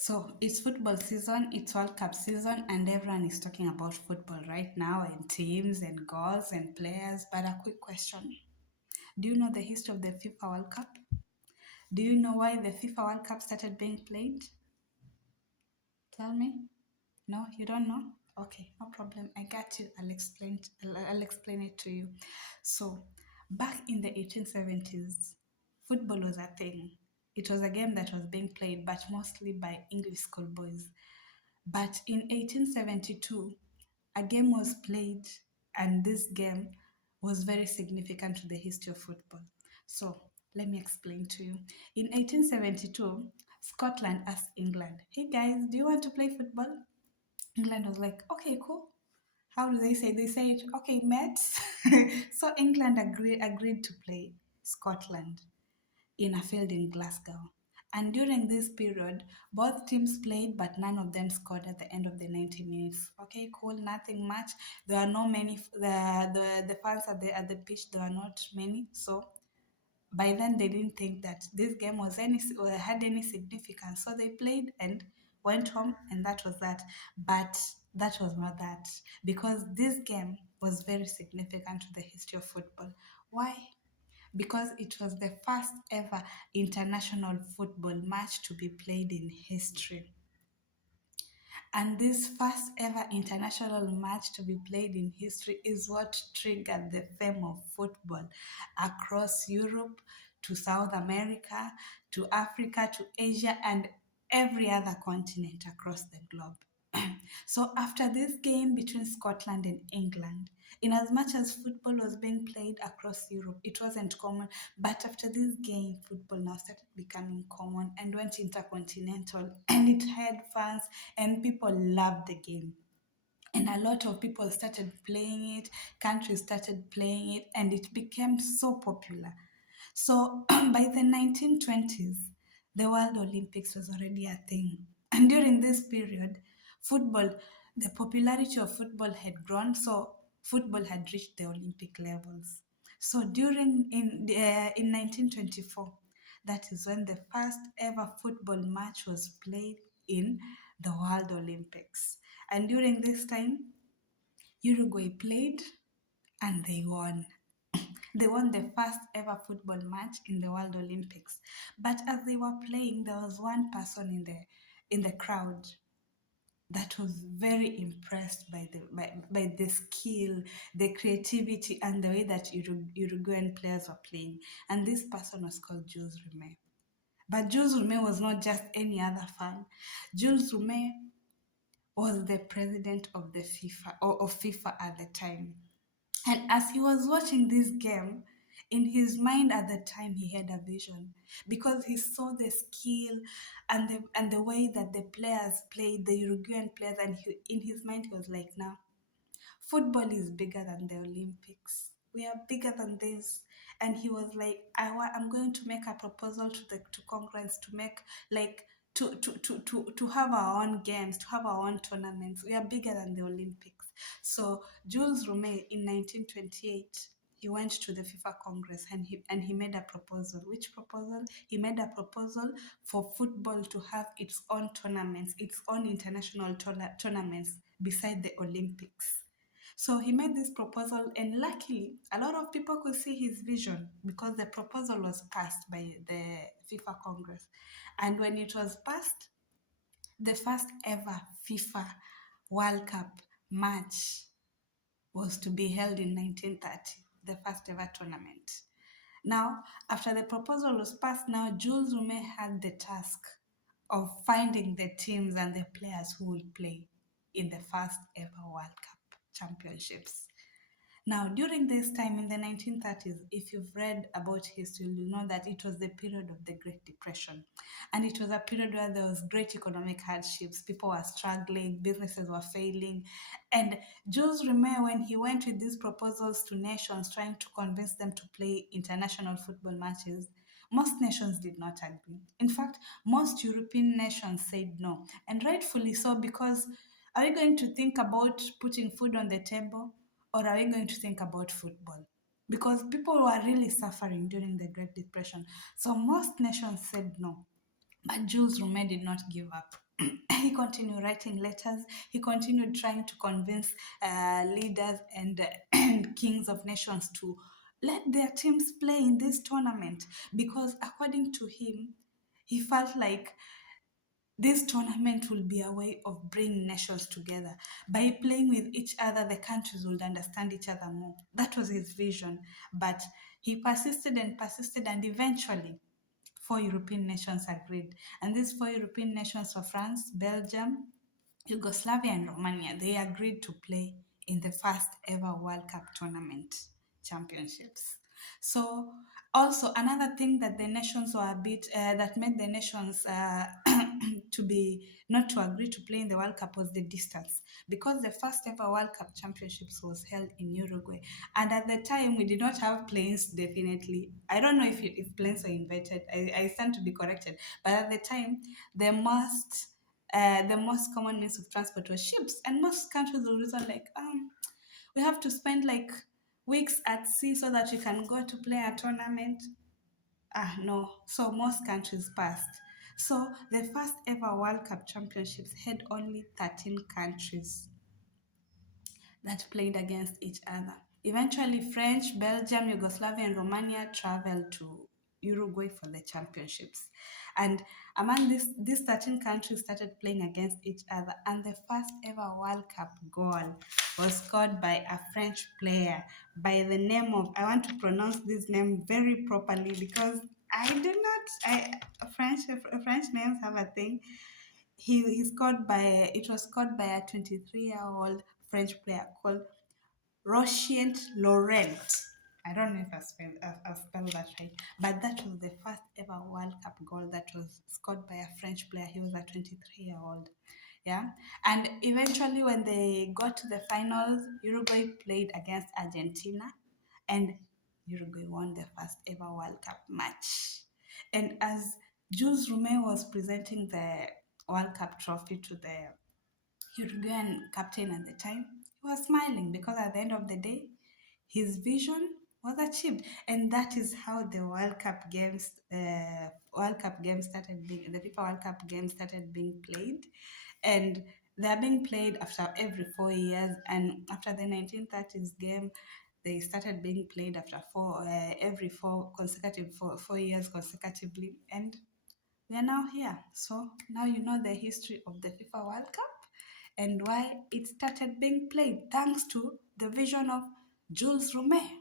So it's football season, it's World Cup season, and everyone is talking about football right now and teams and goals and players. But a quick question. Do you know the history of the FIFA World Cup? Do you know why the FIFA World Cup started being played? Tell me. No, you don't know? Okay, no problem. I got you. I'll explain it to you. So, back in the 1870s, football was a thing. It was a game that was being played, but mostly by English schoolboys. But in 1872, a game was played, and this game was very significant to the history of football. So, let me explain to you. In 1872, Scotland asked England, "Hey guys, do you want to play football?" England was like, "Okay, cool." How do they say? They say, "Okay, mates." So England agreed to play Scotland in a field in Glasgow. And during this period, both teams played, but none of them scored at the end of the 90 minutes. Okay, cool, nothing much. There are no many. The fans at the pitch. There are not many. So by then they didn't think that this game was any or had any significance. So they played and went home, and that was that. But that was not that, because this game was very significant to the history of football. Why? Because it was the first ever international football match to be played in history. And this first ever international match to be played in history is what triggered the fame of football across Europe to South America to Africa to Asia and every other continent across the globe. So after this game between Scotland and England, in as much as football was being played across Europe, it wasn't common. But after this game, football now started becoming common and went intercontinental, and it had fans, and people loved the game. And a lot of people started playing it, countries started playing it, and it became so popular. So by the 1920s, the World Olympics was already a thing. And during this period, football, the popularity of football had grown, so football had reached the Olympic levels. So in 1924, that is when the first ever football match was played in the World Olympics. And during this time, Uruguay played and they won. They won the first ever football match in the World Olympics. But as they were playing, there was one person in the crowd that was very impressed by the skill, the creativity, and the way that Uruguayan players were playing. And this person was called Jules Rimet. But Jules Rimet was not just any other fan. Jules Rimet was the president of the FIFA or of FIFA at the time. And as he was watching this game, in his mind at the time he had a vision, because he saw the skill and the way that the players played, the Uruguayan players, and in his mind he was like, now football is bigger than the Olympics. We are bigger than this. And he was like, I'm going to make a proposal to Congress to make like to have our own games, to have our own tournaments. We are bigger than the Olympics. So Jules Rimet in 1928, he went to the FIFA Congress and he made a proposal. Which proposal? He made a proposal for football to have its own tournaments, its own international tournaments beside the Olympics. So he made this proposal, and luckily, a lot of people could see his vision because the proposal was passed by the FIFA Congress. And when it was passed, the first ever FIFA World Cup match was to be held in 1930, the first ever tournament. Now, after the proposal was passed, now Jules Rimet had the task of finding the teams and the players who would play in the first ever World Cup championships. Now, during this time in the 1930s, if you've read about history, you know that it was the period of the Great Depression. And it was a period where there was great economic hardships. People were struggling, businesses were failing. And Jules Rimet, when he went with these proposals to nations, trying to convince them to play international football matches, most nations did not agree. In fact, most European nations said no. And rightfully so, because are we going to think about putting food on the table, or are we going to think about football? Because people were really suffering during the Great Depression. So most nations said no. But Jules Rimet did not give up. he continued writing letters. He continued trying to convince leaders and, and kings of nations to let their teams play in this tournament, because according to him, he felt like this tournament will be a way of bringing nations together. By playing with each other, the countries would understand each other more. That was his vision. But he persisted, and eventually, 4 European nations agreed. And these 4 European nations were France, Belgium, Yugoslavia, and Romania. They agreed to play in the first ever World Cup tournament championships. So, also another thing that the nations were a bit that made the nations to be not to agree to play in the World Cup was the distance, because the first ever World Cup championships was held in Uruguay, and at the time we did not have planes. Definitely, I don't know if planes were invented. I stand to be corrected, but at the time the most common means of transport was ships, and most countries will reason like, we have to spend like weeks at sea so that we can go to play a tournament. No. So most countries passed. So the first ever World Cup championships had only 13 countries that played against each other. Eventually, French, Belgium, Yugoslavia, and Romania traveled to Uruguay for the championships. And among these 13 countries started playing against each other. And the first ever World Cup goal was scored by a French player by the name of, I want to pronounce this name very properly because I do not, French names have a thing. It was scored by a 23-year-old French player called Rochient Laurent. I don't know if I've spelled that right, but that was the first ever World Cup goal that was scored by a French player. He was a 23-year-old. Yeah. And eventually, when they got to the finals, Uruguay played against Argentina, and Uruguay won the first ever World Cup match. And as Jules Rimet was presenting the World Cup trophy to the Uruguayan captain at the time, he was smiling because at the end of the day, his vision was achieved, and that is how the World Cup games started being the FIFA World Cup games started being played, and they are being played after every 4 years. And after the 1930s game, they started being played after every 4 years consecutively, and we are now here. So now you know the history of the FIFA World Cup and why it started being played, thanks to the vision of Jules Rimet.